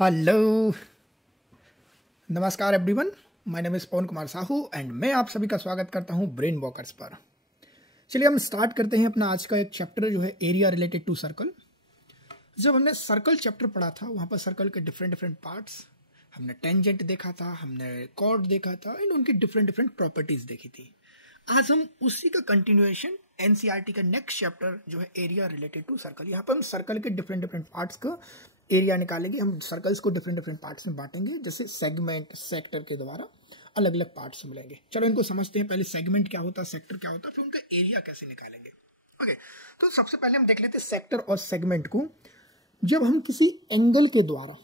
Hello, नमस्कार everyone. My name is Pawan Kumar Sahu and मैं आप सभी का स्वागत करता हूं ब्रेन वॉकर्स पर। चलिए हम स्टार्ट करते हैं अपना आज का एक चैप्टर जो है एरिया रिलेटेड टू सर्कल। जब हमने सर्कल चैप्टर पढ़ा था वहां पर सर्कल के डिफरेंट डिफरेंट पार्ट्स, हमने टेंजेंट देखा था, हमने कॉर्ड देखा था एंड उनकी डिफरेंट डिफरेंट प्रॉपर्टीज देखी थी। आज हम उसी का कंटिन्यूएशन एनसीईआरटी का नेक्स्ट चैप्टर जो है एरिया रिलेटेड टू सर्कल, यहाँ पर हम सर्कल के डिफरेंट डिफरेंट पार्ट्स का एरिया निकालेंगे। हम सर्कल्स को डिफरेंट डिफरेंट पार्ट्स में बांटेंगे, जैसे सेगमेंट सेक्टर के द्वारा अलग अलग पार्ट्स मिलेंगे। चलो इनको समझते हैं। पहले सेगमेंट क्या होता है, सेक्टर क्या होता है, फिर उनका एरिया कैसे निकालेंगे। ओके, तो सबसे पहले हम देख लेते हैं सेक्टर और सेगमेंट को। जब हम किसी एंगल के द्वारा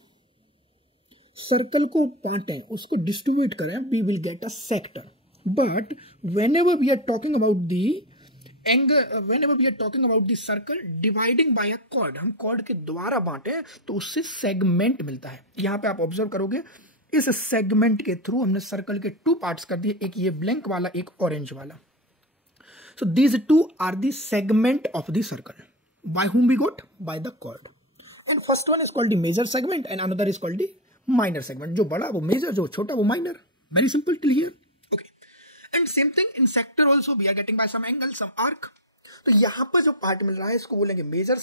सर्कल को बांटें, उसको डिस्ट्रीब्यूट करें, we will get a sector. But whenever we are talking about the angle, whenever we are talking about the circle dividing by a chord, हम chord के द्वारा बांटे तो उससे सेगमेंट मिलता है। यहाँ पे आप ऑब्जर्व करोगे, इस सेगमेंट के थ्रू हमने सर्कल के टू पार्ट्स कर दिए, एक ये ब्लैंक वाला, एक ऑरेंज वाला। So these two are the segment of the circle. By whom we got? By the chord. And first one is called the major segment and another is called the minor segment. जो बड़ा वो major, जो छोटा वो minor. Very simple till here. Okay. And same thing in sector also we are getting by some angle, some arc. तो यहाँ पर जो पार्ट मिल रहा है इसको बोलेंगे मेजर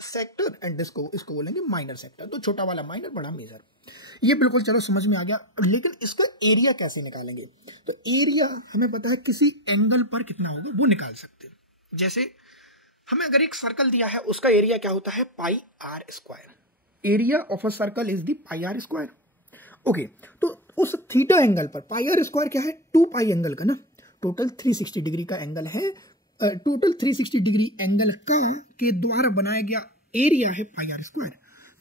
सेक्टर एंड इसको बोलेंगे माइनर सेक्टर। तो छोटा वाला माइनर, बड़ा मेजर। ये बिल्कुल चलो समझ में आ गया। लेकिन इसका एरिया कैसे निकालेंगे? तो एरिया हमें पता है किसी एंगल पर कितना होगा वो निकाल सकते हैं। जैसे हमें अगर एक सर्कल दिया है, उसका एरिया क्या होता है, pi r square. Area of a circle is the pi r square. Okay, तो उस थीटा एंगल पर पाई आर स्क्वायर क्या है, 2 पाई एंगल का ना, टोटल 360 डिग्री का एंगल है। टोटल 360 डिग्री एंगल का के द्वारा बनाया गया एरिया है पाई आर स्क्वायर।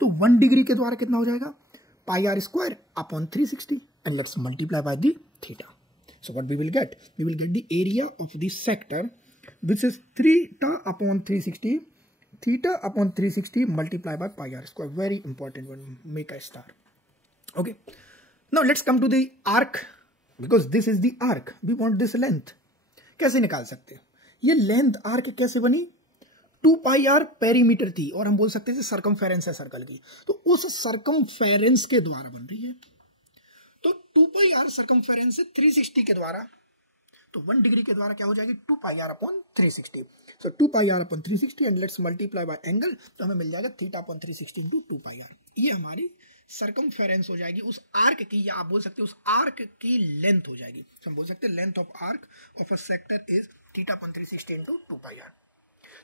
तो 1 डिग्री के द्वारा कितना हो जाएगा, pi r square upon 360 and let's multiply by the theta. So what we will get the area of the sector which is theta upon 360, theta upon 360 multiply by pi r square. Very important one, make a star. Okay, now let's come to the arc because this is the arc. We want this length. कैसे निकाल सकते हैं? ये length arc कैसे बनी? 2 pi are perimeter थी और हम बोल सकते हैं सर्कमफेरेंस है सर्कल की, तो उस सर्कमफेरेंस के द्वारा बन रही है। तो 2 पाई आर सर्कमफेरेंस है 360 के द्वारा, तो 1 डिग्री के द्वारा क्या हो जाएगी, 2 pi r upon 360। So 2 pi r upon 360 and let's multiply by angle, तो हमें मिल जाएगा theta upon 360 into 2 pi r. ये हमारी सर्कमफेरेंस हो जाएगी उस आर्क की, या आप बोल सकते हैं उस आर्क की लेंथ हो जाएगी। तो हम बोल सकते हैं length of arc of a sector is theta upon 360 into 2 pi r.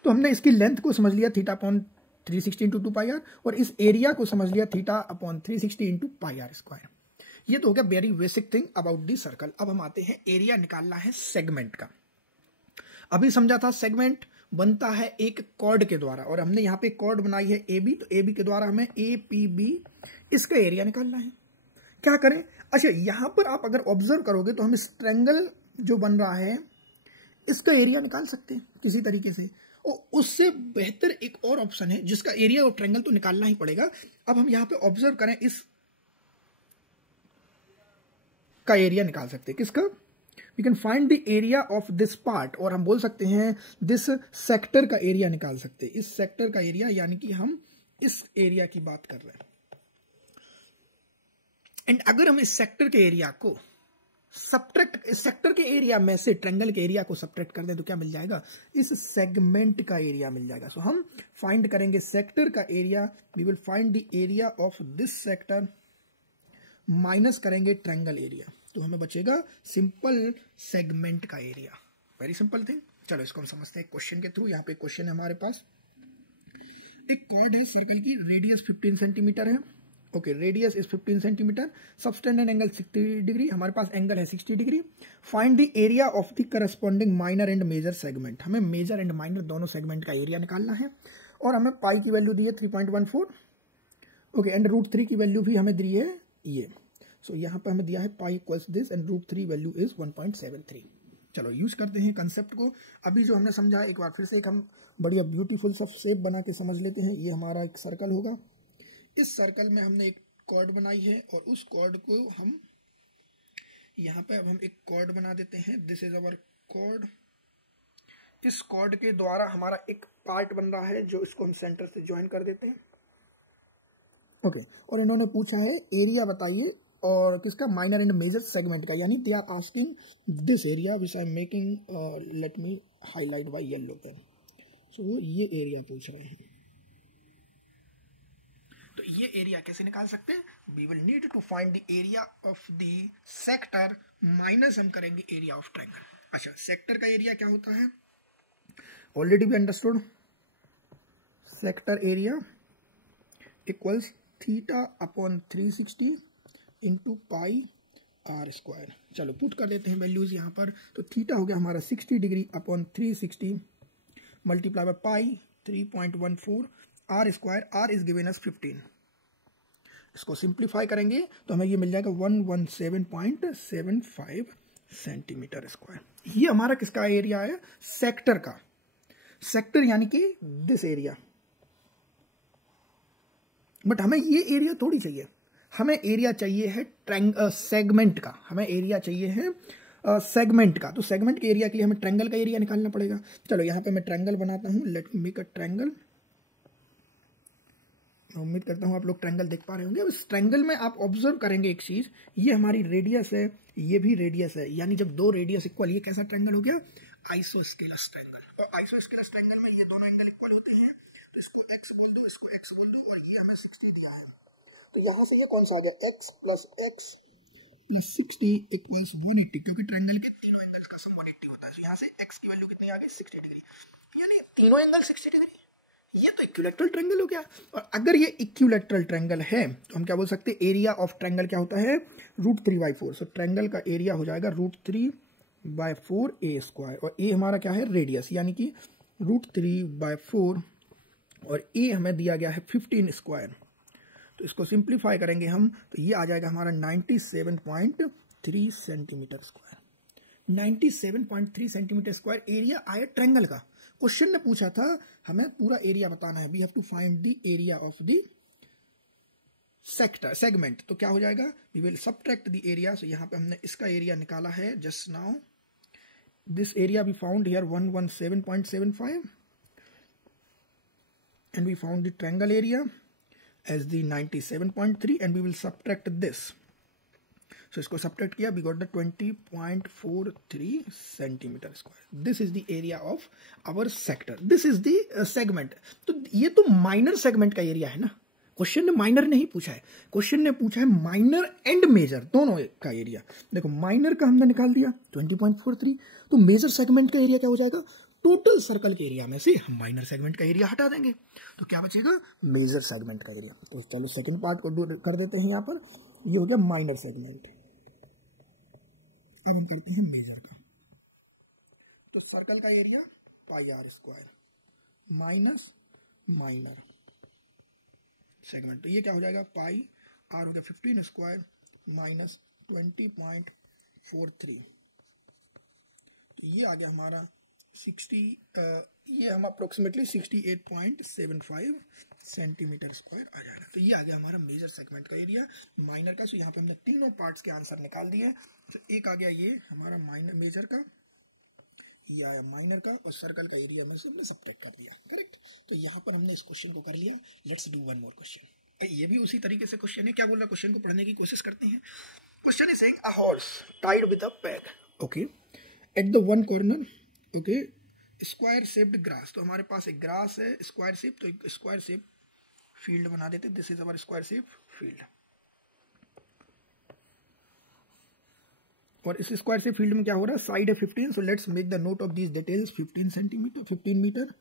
तो हमने इसकी लेंथ को समझ लिया theta upon 360 into 2 pi r, और इस एरिया को समझ लिया theta upon 360 into pi r square. ये तो हो गया very basic thing about the circle. अब हम आते हैं एरिया निकालना है सेगमेंट का। अभी समझा था सेगमेंट बनता है एक कॉर्ड के द्वारा, और हमने यहाँ पे कॉर्ड बनाई है ए बी, तो ए बी के द्वारा हमें ए पी बी इसका एरिया निकालना है। क्या करें? अच्छा, यहां पर आप अगर ऑब्जर्व करोगे तो हम इस ट्रायंगल जो बन रहा है इसका एरिया निकाल सकते हैं किसी तरीके से, और उससे बेहतर एक और ऑप्शन है जिसका एरिया और ट्रायंगल तो निकालना ही पड़ेगा। अब हम यहां पे ऑब्जर्व करें, इस का एरिया निकाल सकते हैं। किसका? We can find the area of this part, और हम बोल सकते हैं दिस सेक्टर का एरिया निकाल सकते हैं। इस सेक्टर का एरिया, यानी कि हम इस एरिया की बात कर रहे हैं। एंड अगर हम इस सेक्टर के एरिया को सब्ट्रैक्ट, इस सेक्टर के एरिया में से ट्रायंगल के एरिया को सब्ट्रैक्ट कर दें तो क्या मिल जाएगा, इस सेगमेंट का एरिया मिल जाएगा। सो हम फाइंड करेंगे सेक्टर का area, we will find the area of this sector minus करेंगे ट्रायंगल एरिया, तो हमें बचेगा सिंपल सेगमेंट का एरिया। Very simple thing. चलो इसको हम समझते हैं क्वेश्चन के थ्रू। यहाँ पे क्वेश्चन है हमारे पास, एक कॉर्ड है सर्कल की, रेडियस 15 सेंटीमीटर है। Okay, radius is 15 centimetre, subtended angle 60 degree, हमारे पास एंगल है 60 degree. Find the area of the corresponding minor and major segment. हमें मेजर एंड माइनर दोनों सेगमेंट का एरिया निकालना है, और हमें पाई की वैल्यू दी है 3.14। ओके, एंड √3 की वैल्यू भी हमें दी है ये। सो यहाँ पर हमें दिया है पाई equals this and √3 value is 1.73। चलो यूज करते हैं कंसेप्ट को। अभी जो हमने समझा एक बार फिर से एक हम बढ़िया ब्यूटीफुल सा शेप बना के समझ लेते हैं। ये हमारा एक सर्कल होगा, इस सर्कल में हमने एक कॉर्ड बनाई है, और उस कॉर्ड को हम यहाँ पे अब हम एक कॉर्ड बना देते हैं। This is our chord. इस कॉर्ड के द्वारा हमारा एक पार्ट बन रहा है, जो इसको हम सेंटर से ज्वाइन कर देते हैं। ओके और इन्होंने पूछा है एरिया बताइए और किसका, माइनर एंड मेजर सेगमेंट का, यानी they are asking this area which I am making, let me highlight by yellow pen. So वो ये एरिया पूछ रहे हैं, तो ये एरिया कैसे निकाल सकते हैं, we will need to find the area of the sector minus हम करेंगे एरिया ऑफ ट्रायंगल। अच्छा, सेक्टर का एरिया क्या होता है, ऑलरेडी भी understood, sector area equals theta upon 360 into pi r square. चलो पुट कर देते हैं वैल्यूज यहाँ पर, तो थीटा हो गया हमारा 60 degree upon 360 multiply by pi 3.14, r square, r is given as 15। इसको सिंप्लीफाई करेंगे तो हमें ये मिल जाएगा 117.75 सेंटीमीटर स्क्वायर। ये हमारा किसका एरिया है, सेक्टर का, सेक्टर यानी कि दिस एरिया। बट हमें ये एरिया थोड़ी चाहिए, हमें एरिया चाहिए है सेगमेंट का, हमें एरिया चाहिए है सेगमेंट का। तो सेगमेंट के एरिया के लिए हमें ट्रायंगल का एरिया निकालना पड़ेगा। चलो यहाँ पे मैं ट्रायंगल बनाता हूँ, let me make a triangle. मैं उम्मीद करता हूँ आप लोग ट्रायंगल देख पा रहे होंगे। अब इस ट्रायंगल में आप ऑब्जर्व करेंगे एक चीज, ये हमारी रेडियस है, ये भी रेडियस है, यानी जब दो रेडियस इक्वल, ये कैसा ट्रायंगल हो गया, आइसोस्केलस ट्रायंगल। और आइसोस्केलस ट्रायंगल में ये दोनों एंगल इक्वल होते हैं, तो इसको x बोल दो, इसको x बोल दो, और ये हमें 60 दिया है, तो यहाँ से ये कौन सा आ गया, x प्लस 60 इक्वल्स 180, क्योंकि ट्रायंगल के तीनों एंगल्स का सम 180 होता है। तो यहाँ से x की वैल्यू कितनी आ गई, 60 डिग्री, यानी तीनों एंगल 60 डिग्री। ये तो इक्विलैटरल ट्रायंगल हो गया। और अगर ये इक्विलैटरल ट्रायंगल है तो हम क्या बोल सकते हैं, एरिया ऑफ ट्रायंगल क्या होता है, √3/4। सो ट्रायंगल का एरिया हो जाएगा √3/4 a स्क्वायर, और a हमारा क्या है, रेडियस, यानी कि √3/4, और a हमें दिया गया है 15 स्क्वायर। तो इसको सिंप्लीफाई करेंगे हम, तो ये आ जाएगा हमारा 97.3 centimetre square. 97.3 centimetre square area आया ट्रायंगल का। क्वेश्चन ने पूछा था हमें पूरा एरिया बताना है, we have to find the area of the sector segment. तो क्या हो जाएगा, we will subtract the area. So यहाँ पे हमने इसका एरिया निकाला है just now, this area we found here 117.75 and we found the triangle area as the 97.3 and we will subtract this. So इसको subtract किया, we got the 20.43 centimeter square. This is the area of our sector. This is the segment. तो ये तो minor segment का area है ना, question ने minor नहीं पूछा है, क्वेश्चन ने पूछा है माइनर एंड मेजर दोनों का एरिया। देखो माइनर का हमने निकाल दिया 20.43, तो मेजर सेगमेंट का एरिया क्या हो जाएगा, टोटल सर्कल के एरिया में से हम माइनर सेगमेंट का एरिया हटा देंगे, तो क्या बचेगा, मेजर सेगमेंट का एरिया। तो चलो सेकंड पार्ट को कर देते हैं यहाँ पर, ये हो गया माइनर सेगमेंट। अब हम करते हैं मेजर का, तो सर्कल का area πr square minus minor segment, तो ये क्या हो जाएगा, पाई आर हो गया 15 स्क्वायर माइनस 20.43, तो ये आ गया हमारा 60, ये हम अप्रोक्सीमेटली 68.75 सेंटीमीटर स्क्वायर आ जाएगा। तो ये आ गया हमारा मेजर सेगमेंट का एरिया माइनर का। सो यहाँ पे हमने तीनों पार्ट्स के आंसर निकाल दिए। तो एक आ गया ये हमारा माइनर मेजर का, ये आया माइनर का, और सर्कल का एरिया में से हमने सबट्रैक्ट कर दिया, करेक्ट। तो यहाँ पर हमने इस क्वेश्चन को कर लिया। Let's do one more question. ये भी उसी तरीके से क्वेश्चन है, क्या बोल रहा है, क्वेश्चन को पढ़ने की कोशिश करते हैं। Question is saying a horse tied with a bag, okay, at the one corner, okay, square shaped grass. तो हमारे पास एक ग्रास है स्क्वायर शेप, तो एक स्क्वायर शेप फील्ड बना देते, this is our square shape field. और इस स्क्वायर शेप फील्ड में क्या हो रहा है, साइड है 15, so let's make the note of these details. 15 centimetre, 15 metre,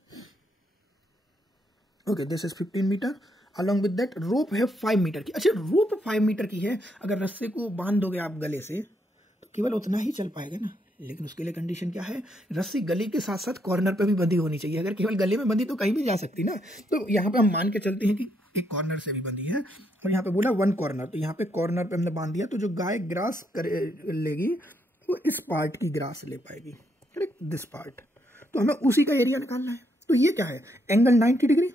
okay, this is 15 metre. Along with that rope है 5 मीटर की। अच्छा, रोप 5 मीटर की है, अगर रस्से को बांध दोगे आप गले से तो केवल उतना ही चल पाएगा ना, लेकिन उसके लिए कंडीशन क्या है, रस्सी गले के साथ साथ कॉर्नर पे भी बंधी होनी चाहिए। अगर केवल गले में बंधी तो कहीं भी जा सकती ना। तो यहाँ पे हम मान के चलते हैं कि एक कॉर्नर से भी बंधी है, और यहाँ पे बोला वन कॉर्नर, तो यहाँ पे कॉर्नर पे हमने बांध दिया, तो जो गाय ग्रास लेगी वो इस पार्ट की ग्रास ले पाएगी, करेक्ट, दिस पार्ट। तो हमें उसी का एरिया निकालना है। तो ये क्या है, एंगल 90 डिग्री।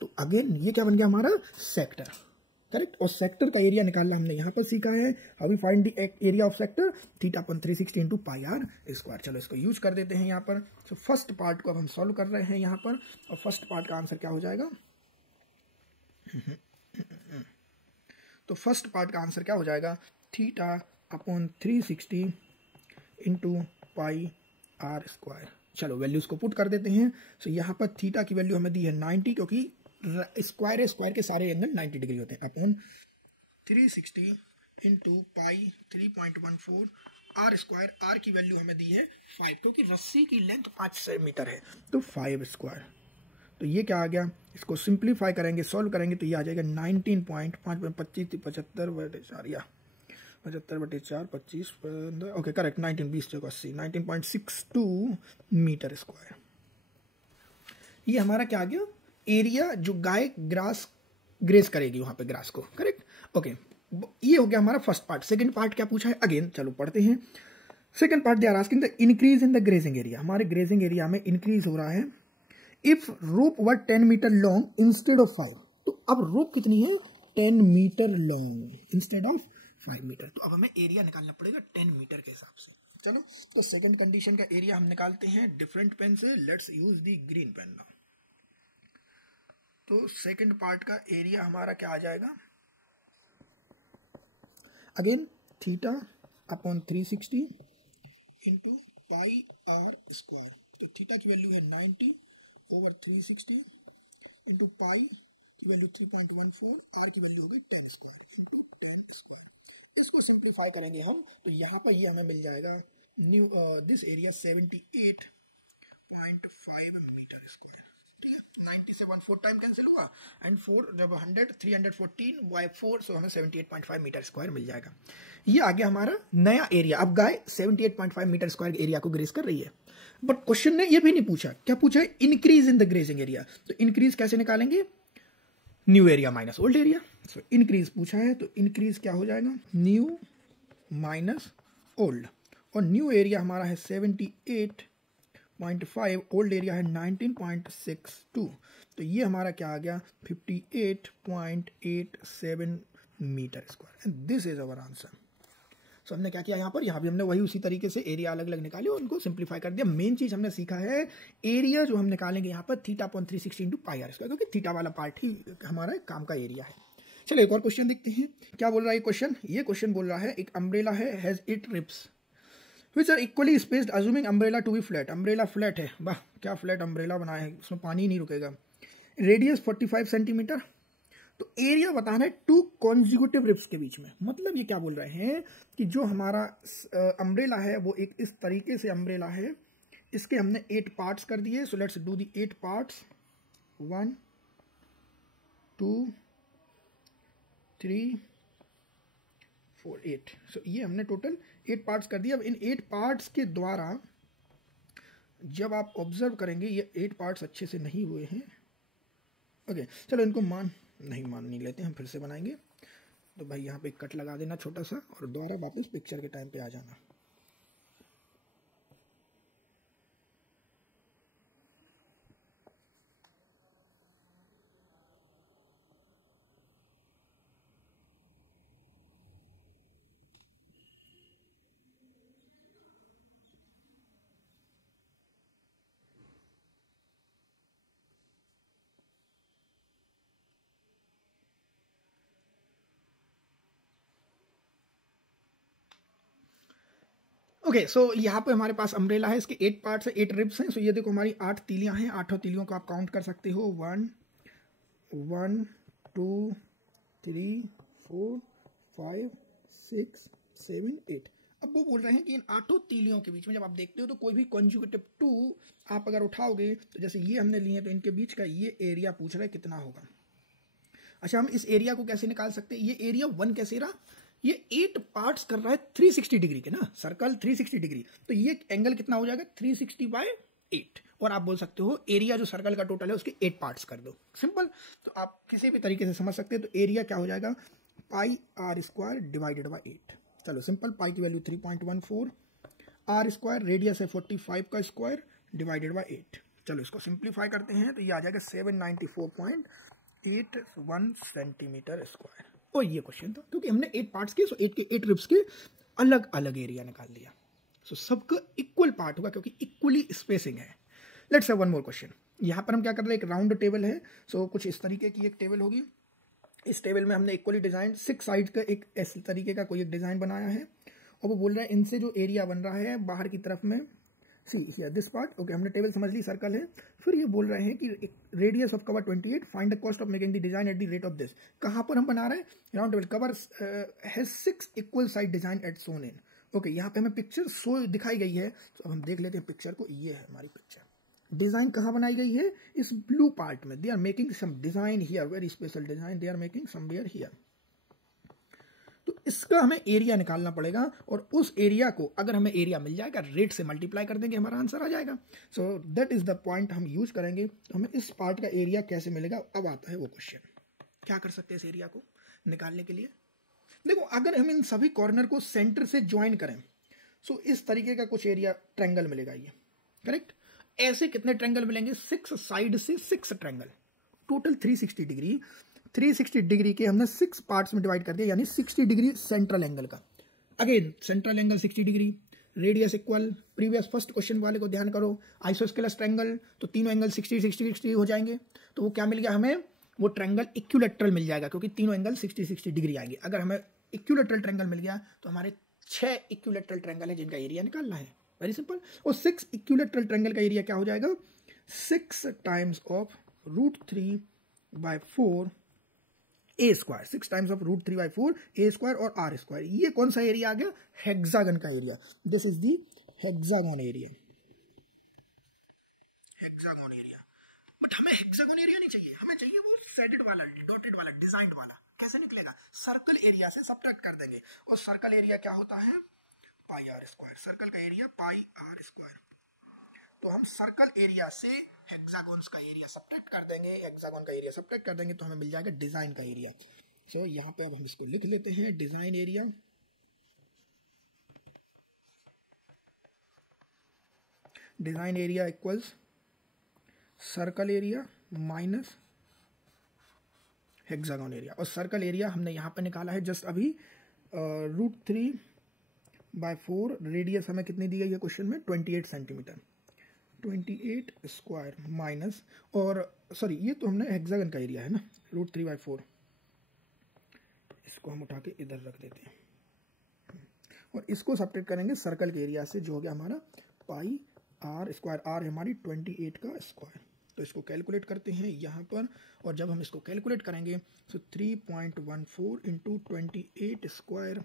तो अगेन ये क्या बन गया हमारा, सेक्टर, करेक्ट। और सेक्टर का एरिया निकालना हमने यहाँ पर सीखा है। How we find the area of sector, theta upon 360 into pi r square. चलो इसको यूज कर देते हैं यहाँ पर। सो फर्स्ट पार्ट को अब हम सॉल्व कर रहे हैं यहाँ पर, और फर्स्ट पार्ट का आंसर क्या हो जाएगा, तो फर्स्ट पार्ट का आंसर क्या हो जाएगा, theta upon 360 into pi r square. चलो वैल्यूज को पुट कर देते हैं। सो यहाँ पर थीटा की वैल्यू हमें दी है 90, क्योंकि स्क्वायर है, स्क्वायर के सारे एंगल 90 डिग्री होते हैं, upon 360 into pi 3.14 r square. R की वैल्यू हमें दी है 5, क्योंकि रस्सी की लेंथ 5 मीटर है, तो 5 स्क्वायर। तो ये क्या आ गया, इसको सिंप्लीफाई करेंगे, सॉल्व करेंगे तो ये आ जाएगा 19.5 75 बटे 4 या 75 बटे 4 25 ओके करेक्ट 19 20 चौका 80 19.62 मीटर स्क्वायर। ये हमारा क्या आ गया, एरिया जो गाय ग्रास ग्रेस करेगी वहां पे ग्रास को, करेक्ट। ओके ये हो गया हमारा फर्स्ट पार्ट। सेकंड पार्ट क्या पूछा है, अगेन चलो पढ़ते हैं। Second part they are asking the increase in the grazing area. हमारे ग्रेजिंग एरिया में इंक्रीज हो रहा है। If rope were 10 metre long instead of 5, तो अब रोप कितनी है, 10 metre long instead of 5 metre. तो अब हमें एरिया निकालना पड़ेगा 10 मीटर के हिसाब से। चलो तो सेकंड कंडीशन का एरिया हम निकालते हैं डिफरेंट पेन से। Let's use the green pen now. तो सेकंड पार्ट का एरिया हमारा क्या आ जाएगा, again theta upon 360 into pi r square. तो थीटा की वैल्यू है 90 ओवर 360 इंटू पाई की वैल्यू 3.14, आर की वैल्यू होगी 10 स्क्वायर। इसको सिंप्लीफाई करेंगे हम, तो यहाँ पर ये हमें मिल जाएगा new this area 78.5 metre square. ठीक है, 90 से 1 4 टाइम कैंसिल हुआ एंड 4 जब 100 314 बाय 4, सो हमें 78.5 मीटर स्क्वायर मिल जाएगा। ये आ गया हमारा नया एरिया। अब गाय 78.5 मीटर स्क्वायर एरिया को ग्रेस कर रही है, बट क्वेश्चन ने ये भी नहीं पूछा, क्या पूछा है, increase in the grazing area. तो इंक्रीज कैसे निकालेंगे, new area minus old area. So increase पूछा है, तो इंक्रीज क्या हो जाएगा, न्यू माइनस ओल्ड। और न्यू एरिया हमारा है 78.5, ओल्ड एरिया है 19.62, तो ये हमारा क्या आ गया 58.87 metre square. And this is our answer. So हमने क्या किया यहाँ भी हमने वही उसी तरीके से एरिया अलग अलग निकाले और उनको सिंप्लीफाई कर दिया। मेन चीज हमने सीखा है एरिया जो हम निकालेंगे यहाँ पर theta upon 360 into pi r square, क्योंकि थीटा वाला पार्ट ही हमारा काम का एरिया है। चलो एक और क्वेश्चन देखते हैं, क्या बोल रहा है ये क्वेश्चन। ये क्वेश्चन बोल रहा है एक अम्ब्रेला है, has 8 ribs which are equally spaced assuming umbrella to be flat। Umbrella flat है, वाह क्या फ्लैट अम्ब्रेला बनाया है, उसमें पानी ही नहीं रुकेगा। Radius 45 centimetre. तो एरिया बताना है 2 कॉन्जिक्यूटिव रिब्स के बीच में। मतलब ये क्या बोल रहे हैं कि जो हमारा अम्ब्रेला है वो एक इस तरीके से अम्ब्रेला है, इसके हमने 8 पार्ट्स कर दिए। So let's do the 8 parts, 1 2 3 4 8। सो ये हमने टोटल 8 पार्ट्स कर दिए। अब इन 8 पार्ट्स के द्वारा जब आप ऑब्जर्व करेंगे ये 8 पार्ट्स अच्छे से नहीं हुए हैं। ओके चलो इनको मान नहीं लेते, हम फिर से बनाएंगे। तो भाई यहाँ पे कट लगा देना छोटा सा और दोबारा वापस पिक्चर के टाइम पे आ जाना। ओके सो यहाँ पे हमारे पास अम्ब्रेला है, इसके 8 पार्ट्स है, 8 रिब्स हैं। सो ये देखो हमारी 8 तीलियां हैं, 8 तीलियों को आप काउंट कर सकते हो, 1 1 2 3 4 5 6 7 8। अब वो बोल रहे हैं कि इन 8 तीलियों के बीच में जब आप देखते हो तो कोई भी कॉन्जुगेटिव 2 आप अगर उठाओगे, तो जैसे ये हमने लिए तो इनके बीच का ये एरिया पूछ रहा है कितना होगा। अच्छा हम इस एरिया को कैसे निकाल सकते हैं, ये एरिया 1 कैसे रहा, ये 8 पार्ट्स कर रहा है 360 डिग्री के ना, सर्कल 360 डिग्री, तो ये एंगल कितना हो जाएगा 360/8। और आप बोल सकते हो एरिया जो सर्कल का टोटल है उसके 8 पार्ट्स कर दो, सिंपल। तो आप किसी भी तरीके से समझ सकते हैं। तो एरिया क्या हो जाएगा pi r square divided by 8। चलो सिंपल, पाई की वैल्यू 3.14, आर स्क्वायर रेडियस है 45 का स्क्वायर डिवाइडेड बाई 8। चलो इसको सिंप्लीफाई करते हैं तो ये आ जाएगा 794.81 सेंटीमीटर स्क्वायर। और ये क्वेश्चन था क्योंकि हमने 8 पार्ट्स के, सो 8 के 8 रिब्स के अलग अलग एरिया निकाल लिया। सो सबका इक्वल पार्ट होगा क्योंकि इक्वली स्पेसिंग है। Let's have one more question. यहाँ पर हम क्या कर रहे हैं, एक राउंड टेबल है। सो कुछ इस तरीके की एक टेबल होगी, इस टेबल में हमने इक्वली डिजाइन 6 साइड का एक इस तरीके का कोई एक डिजाइन बनाया है और वो बोल रहा है इनसे जो एरिया बन रहा है बाहर की तरफ में, see here this part, okay हमने टेबल समझ ली, सर्कल है। फिर ये बोल रहे हैं कि radius of cover 28, find the cost of making the design at the rate of this. कहाँ पर हम बना रहे हैं? Round table cover has 6 equal side design as shown in. Okay यहाँ पे हमें पिक्चर शो दिखाई गई है, तो अब हम देख लेते हैं पिक्चर को। ये है हमारी पिक्चर, डिजाइन कहाँ बनाई गई है? इस ब्लू पार्ट में। They are making some design here, very special design they are making somewhere here. तो इसका हमें एरिया निकालना पड़ेगा और उस एरिया को अगर हमें एरिया मिल जाएगा रेट से मल्टीप्लाई कर देंगे, हमारा आंसर आ जाएगा। So that is the point हम यूज करेंगे। तो हमें इस पार्ट का एरिया कैसे मिलेगा, अब आता है वो क्वेश्चन। क्या कर सकते हैं इस एरिया को निकालने के लिए? देखो अगर हम इन सभी कॉर्नर को सेंटर से ज्वाइन करें सो इस तरीके का कुछ एरिया ट्रायंगल मिलेगा, ये करेक्ट। ऐसे कितने ट्रायंगल मिलेंगे? 6 साइड से 6 ट्रायंगल, टोटल 360 डिग्री। 360 डिग्री के हमने 6 पार्ट्स में डिवाइड कर दिया, यानी 60 डिग्री सेंट्रल एंगल का। Again central angle 60 degree, radius equal, previous first question वाले को ध्यान करो, आइसोस्केलस ट्रायंगल, तो तीनों एंगल 60 60 60 हो जाएंगे। तो वो क्या मिल गया हमें? वो ट्रायंगल इक्विलैटरल मिल जाएगा, क्योंकि तीनों एंगल 60 60 डिग्री आएंगे। अगर हमें इक्विलैटरल ट्रायंगल मिल गया तो हमारे 6 इक्विलैटरल ट्रायंगल है जिनका एरिया निकालना है, वेरी सिंपल। और 6 इक्विलैटरल ट्रायंगल का एरिया क्या हो जाएगा? 6 times of √3/4 A square, 6 times of √3/4 A square और आर स्क्वायर। ये कौन सा एरिया आ गया? हेक्सागन का area. This is the hexagon area, hexagon area. But हमें हेक्सागन एरिया नहीं चाहिए, हमें चाहिए वो शेडेड वाला, डॉटेड वाला, डिजाइन्ड वाला। कैसे निकलेगा? सर्कल एरिया से सबट्रैक्ट कर देंगे, और सर्कल एरिया क्या होता है? Pi r square. सर्कल का एरिया पाई आर स्क्वायर। तो हम सर्कल एरिया से हेक्सागोन्स का एरिया सबट्रैक्ट कर देंगे, हेक्सागोन का एरिया सबट्रैक्ट कर देंगे तो हमें मिल जाएगा डिजाइन का एरिया। सो यहाँ पे अब हम इसको लिख लेते हैं, design area equals circle area minus hexagon area. और सर्कल एरिया हमने यहाँ पे निकाला है जस्ट अभी, √3/4, रेडियस हमें कितनी दी गई है क्वेश्चन में? 28 सेंटीमीटर, 28 स्क्वायर माइनस, और सॉरी ये तो हमने हेक्सागन का एरिया है ना, √3/4। इसको हम उठा के इधर रख देते हैं और इसको सब्ट्रैक्ट करेंगे सर्कल के एरिया से, जो हो गया हमारा पाई आर स्क्वायर। आर है हमारी 28 का स्क्वायर। तो इसको कैलकुलेट करते हैं यहाँ पर, और जब हम इसको कैलकुलेट करेंगे तो 3.14 इंटू 28 स्क्वायर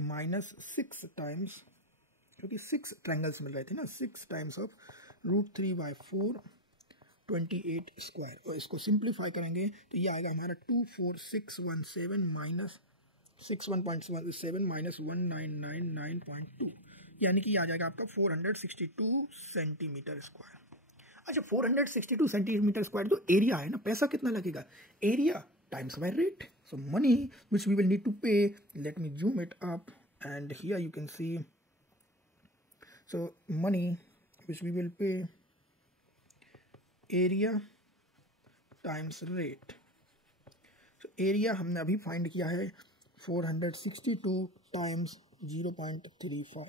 माइनस 6 टाइम्स, क्योंकि 6 ट्रायंगल्स मिल रहे थे ना, 6 टाइम्स ऑफ √3/4 28 स्क्वायर। और इसको सिंप्लीफाई करेंगे तो ये आएगा हमारा 24617 माइनस 61.7 माइनस 1999.2, यानी कि ये आ जाएगा आपका 462 सेंटीमीटर स्क्वायर। अच्छा 462 सेंटीमीटर स्क्वायर तो एरिया है ना, पैसा कितना लगेगा? Area times by rate. So money which we will need to pay, let me zoom it up and here you can see. So money which we will pay, area times rate. So area हमने अभी find किया है 462 times 0.35,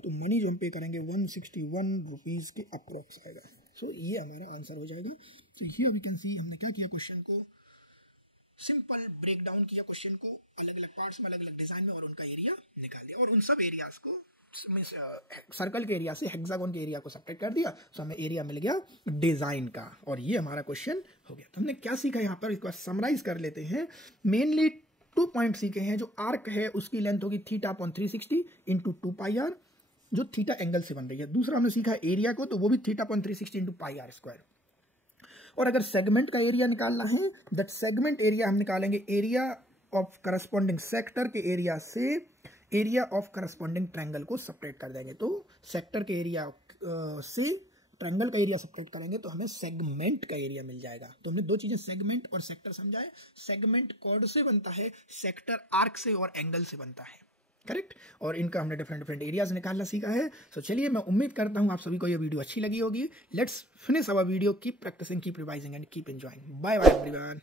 तो money जो हम पे करेंगे 161 rupees के अप्रोक्स आएगा। सो ये हमारा आंसर हो जाएगा। तो हियर वी कैन सी हमने क्या किया, क्वेश्चन को सिंपल ब्रेक डाउन किया, क्वेश्चन को अलग अलग पार्ट्स में, अलग अलग डिजाइन में, और उनका एरिया निकाल दिया, और उन सब एरियाज को सर्कल के एरिया से हेक्सागोन के एरिया को सब्ट्रैक्ट कर दिया, तो हमें एरिया मिल गया डिजाइन का, और ये हमारा क्वेश्चन हो गया। तो हमने क्या सीखा यहाँ पर, एक बार समराइज कर लेते हैं। मेनली 2 पॉइंट सीखे हैं। जो आर्क है उसकी लेंथ होगी θ/360 इंटू 2πr, जो थीटा एंगल से बन रही है। दूसरा हमने सीखा एरिया को, तो वो भी θ/360 इंटू πr स्क्वायर। और अगर सेगमेंट का एरिया निकालना है, दैट सेगमेंट एरिया हम निकालेंगे एरिया ऑफ करस्पॉन्डिंग सेक्टर के एरिया से एरिया ऑफ करस्पॉन्डिंग ट्रायंगल को सब्ट्रैक्ट कर देंगे। तो सेक्टर के एरिया से ट्रायंगल का एरिया सब्ट्रैक्ट करेंगे तो हमें सेगमेंट का एरिया मिल जाएगा। तो हमने 2 चीजें सेगमेंट और सेक्टर समझाए। सेगमेंट कॉर्ड से बनता है, सेक्टर आर्क से और एंगल से बनता है, करेक्ट। और इनका हमने डिफरेंट एरियाज निकालना सीखा है। सो चलिए, मैं उम्मीद करता हूं आप सभी को ये वीडियो अच्छी लगी होगी। Let's finish our video, keep practising, keep revising and keep enjoying. Bye bye everyone.